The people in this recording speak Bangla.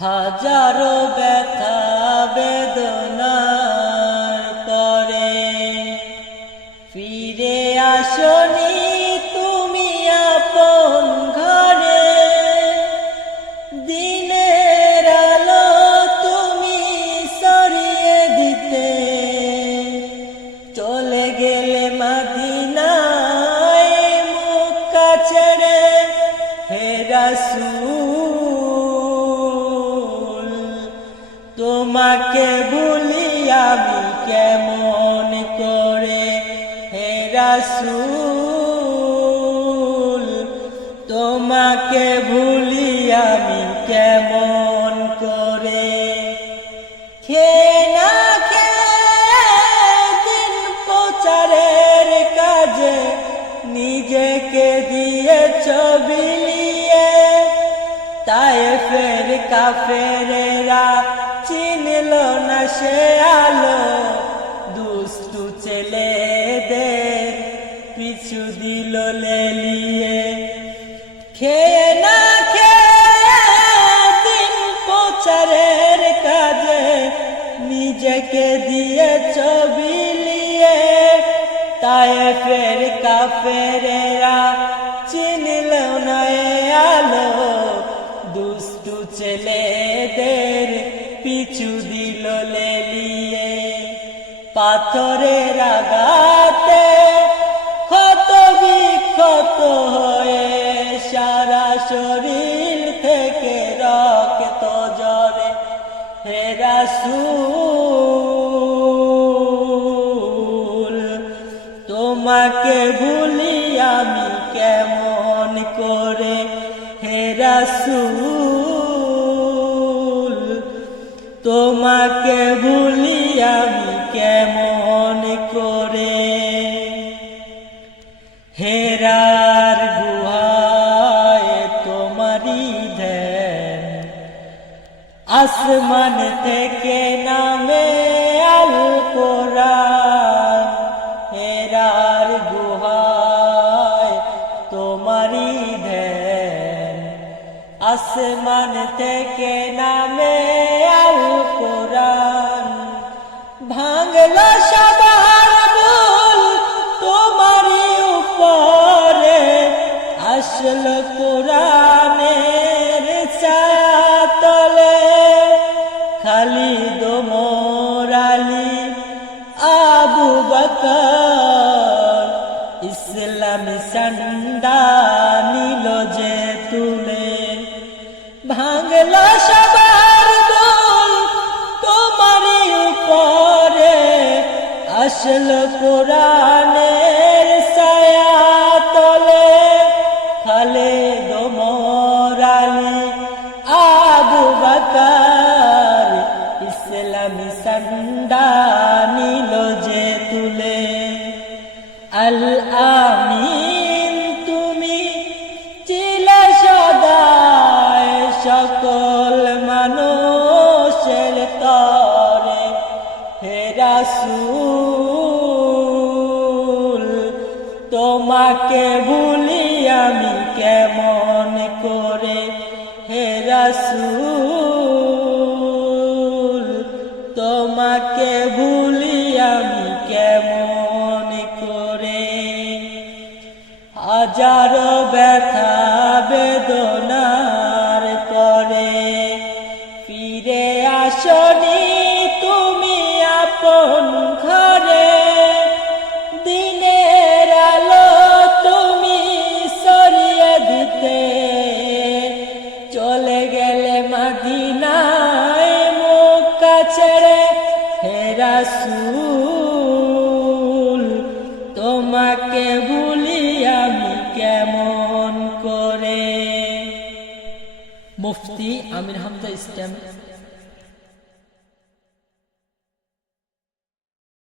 হাজারো ব্যথা বেদনার পরে ফিরে আসনি তুমি আপন ঘরে। দিনের আলো তুমি সরিয়ে দিতে চলে গেলে মদিনায় মক্কা ছেড়ে। হে রাসূল তোমাকে ভুলি আমি কেমন করে। হে রাসূল তোমাকে ভুলি আমি কেমন করে। খেয়ে না খেয়ে দিন প্রচারের কাজে নিজেকে দিয়েছ বিলিয়ে। তায়েফের কাফেরেরা চিনল না সে আলো, দুষ্টু ছেলেদের পিছু দিল লেলিয়ে। খেয়ে না খেয়ে দিন প্রচারের কাজে নিজেকে দিয়েছ বিলিয়ে। তায়েফের কাফেরেরা চিনল না এ আলো, দুষ্টু ছেলেদের পিছু দিল লেলিয়ে। পাথরের আঘাতে ক্ষত বিক্ষত হয়ে সারা শরীর থেকে রক্ত ঝরে। হে রাসূল তোমাকে ভুলি আমি কেমন করে। হে রাসূল তোমাকে ভুলি আমি কেমন করে। হেরার গুহায় তোমারি ধ্যান, আসমান থেকে নামে আল কোরআন। হেরার গুহায় তোমারি ধ্যান, আসমান থেকে নামে আল কোরআন। ভাঙল সবার ভুল তোমারি উপরে, আসল কোরআনের ছায়া তলে। খালিদ ওমর আলী আবু বকর ইসলামী ঝান্ডা নিল যে তুলে। ভাঙল সবার ভুল তোমারি উপরে, আসল কোরআনের ছায়া তলে। খালিদ ওমর আলী আবু বকর ইসলামী ঝান্ডা নিল যে তুলে। আল আমিন তুমি ছিলে সদায় সকল মানুষের তরে। হে রাসূল তোমাকে ভুলি আমি কেমন করে। হে রাসূল তোমাকে ভুলি আমি কেমন করে। হাজারো ব্যথা বেদনার পরে ফিরে আসনি তুমি আপন ঘরে। দিনের আলো তুমি সরিয়ে দিতে চলে গেলে মদিনায় মক্কা ছেড়ে। হে রাসূল তোমাকে ভুলি আমি কেমন করে। মুফতি আমির হামজা ইসলাম।